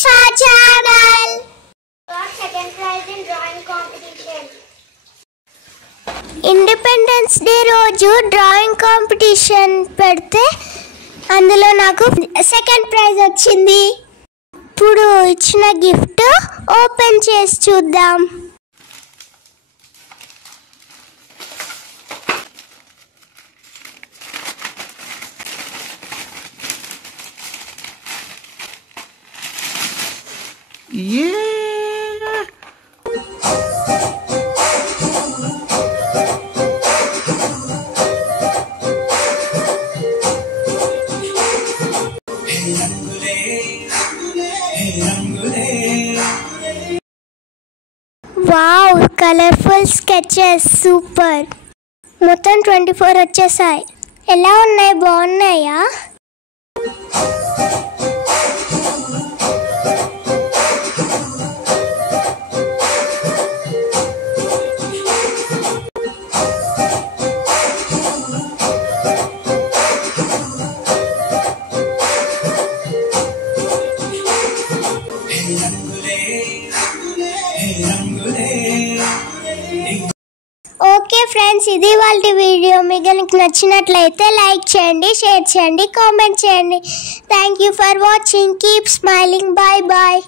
Diksha channel. Got second prize in drawing competition. Independence day రోజు drawing competition పెడితే అందులో నాకు సెకండ్ ప్రైజ్ వచ్చింది. ఇప్పుడు ఇచ్చిన గిఫ్ట్ ఓపెన్ చేసి చూద్దాం. Wow, colourful sketches super. మొత్తం 24 వచ్చేసాయి. ఎలా ఉన్నాయి, బాగున్నాయా? ఓకే ఫ్రెండ్స్, ఇది వాళ్ళ వీడియో. మీకు నచ్చినట్లయితే లైక్ చేయండి, షేర్ చేయండి, కామెంట్ చేయండి. Thank you for watching. Keep smiling. Bye bye.